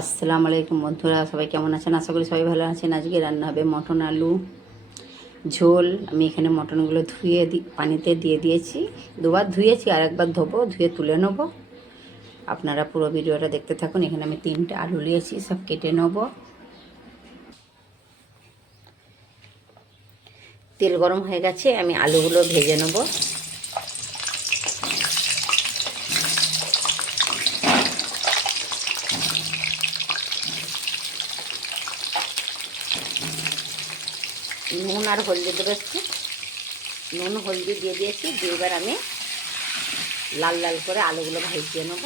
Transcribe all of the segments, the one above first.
আসসালামু আলাইকুম বন্ধুরা, সবাই কেমন আছেন? আশা করি সবাই ভালো আছেন। আজকে রান্না হবে মটন আলু, ঝোল। আমি এখানে মটনগুলো ধুয়ে পানিতে দিয়ে দিয়েছি। দুবার ধুয়েছি আর একবার ধোবো, ধুয়ে তুলে নেব। আপনারা পুরো ভিডিওটা দেখতে থাকুন। এখানে আমি তিনটে আলু নিয়েছি, সব কেটে নেব। তেল গরম হয়ে গেছে, আমি আলুগুলো ভেজে নেব। নুন আর হলদি দেবো একটু। নুন, হলদি দিয়ে দিয়েছি। দিয়ে এবার আমি লাল লাল করে আলুগুলো ভাজিয়ে নেব।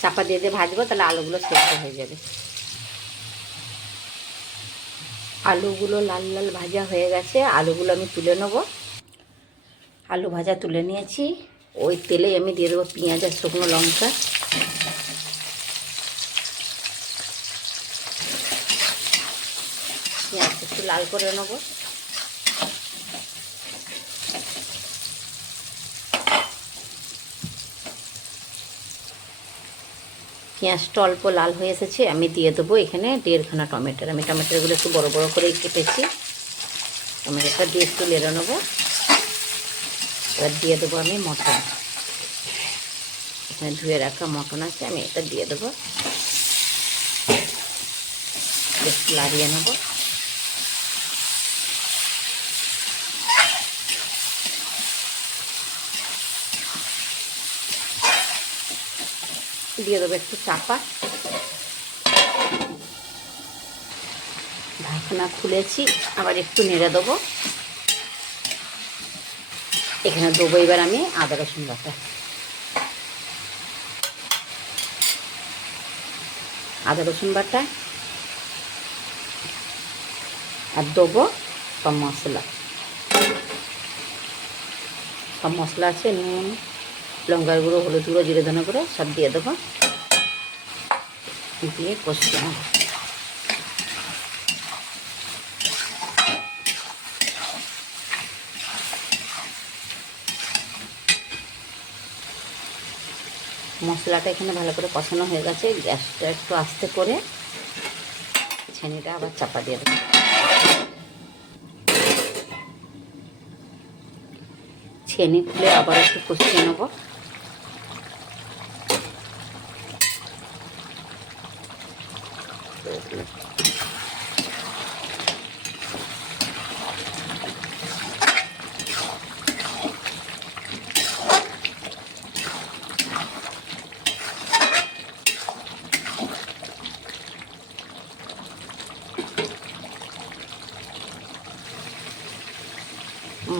চাপা দিয়ে দিয়ে ভাজবো, তাহলে আলুগুলো সেদ্ধ হয়ে যাবে। আলুগুলো লাল লাল ভাজা হয়ে গেছে, আলুগুলো আমি তুলে নেব। আলু ভাজা তুলে নিয়েছি। ওই তেলেই আমি দিয়ে দেবো পেঁয়াজ আর শুকনো লঙ্কা। পেঁয়াজ একটু লাল করে নেব। পেঁয়াজটা অল্প লাল হয়ে এসেছে, আমি দিয়ে দেবো এখানে দেড়খানা টমেটোর আমি টমেটোগুলো একটু বড় বড় করে কেটেছি। টমেটোটা দিয়ে একটু লেড়ে নেব। এবার দিয়ে দেবো আমি মটন। এখানে ধুয়ে রাখা মটন আছে, আমি এটা দিয়ে দেবো। একটু লাড়িয়ে নেব। দিয়ে দেবো একটু চাপা। ঢাকনা খুলেছি, আবার একটু নেড়ে দেবো। এখানে দেবো, এবার আমি আদা রসুন বাটা। আদা রসুন বাটা আর দেবো সব মশলা। সব মশলা আছে, নুন, লঙ্কার গুঁড়ো, হলুদ গুঁড়ো, জিরে ধনে গুঁড়ো, সব দিয়ে দেবো। দিয়ে কষতে নেব। মশলাটা এখানে ভালো করে কষানো হয়ে গেছে, গ্যাসটা একটু আস্তে করে ছানিটা আবার চাপা দিয়ে দেবো। ছেনি খুলে আবার একটু কষিয়ে নেব।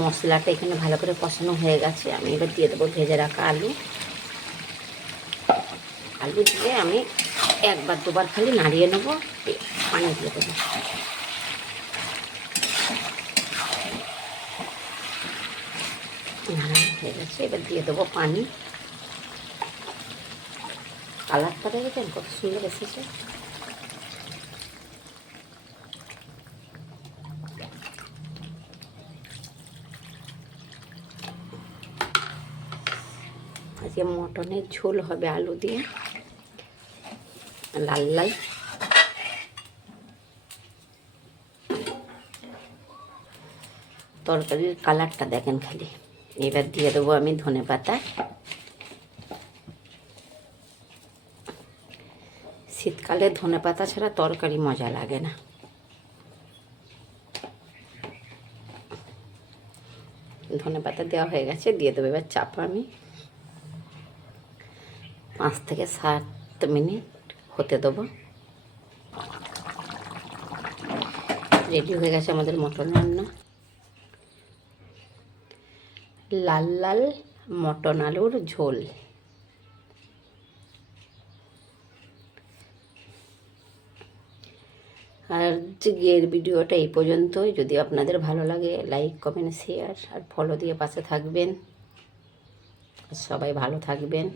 মশলাটা এখানে ভালো করে কষানো হয়ে গেছে। আমি এবার দিয়ে দেবো ভেজে রাখা আলু। আলু দিয়ে আমি একবার দুবার খালি নাড়িয়ে নেব। পানি দিয়ে দেবো। নাড়ানো হয়ে গেছে, এবার দিয়ে দেবো পানি। কালারটা দেখেছেন? কত সুন্দর এসেছে। আজকে মটনের ঝোল হবে আলু দিয়ে। লাল লাল। তরকারির কালারটা দেখেন খালি। এবার দিয়ে দেবো আমি ধনে পাতা। শীতকালে ধনে পাতা ছাড়া তরকারি মজা লাগে না। ধনে পাতা দেওয়া হয়ে গেছে, দিয়ে দেবো এবার চাপা আমি। পাঁচ থেকে সাত মিনিট হতে দেবো। রেডি হয়ে গেছে আমাদের মটন রান্না। লাল লাল মটন আলুর ঝোল। আর আজকের ভিডিওটা এই পর্যন্তই। যদি আপনাদের ভালো লাগে লাইক কমেন্ট শেয়ার আর ফলো দিয়ে পাশে থাকবেন। সবাই ভালো থাকবেন।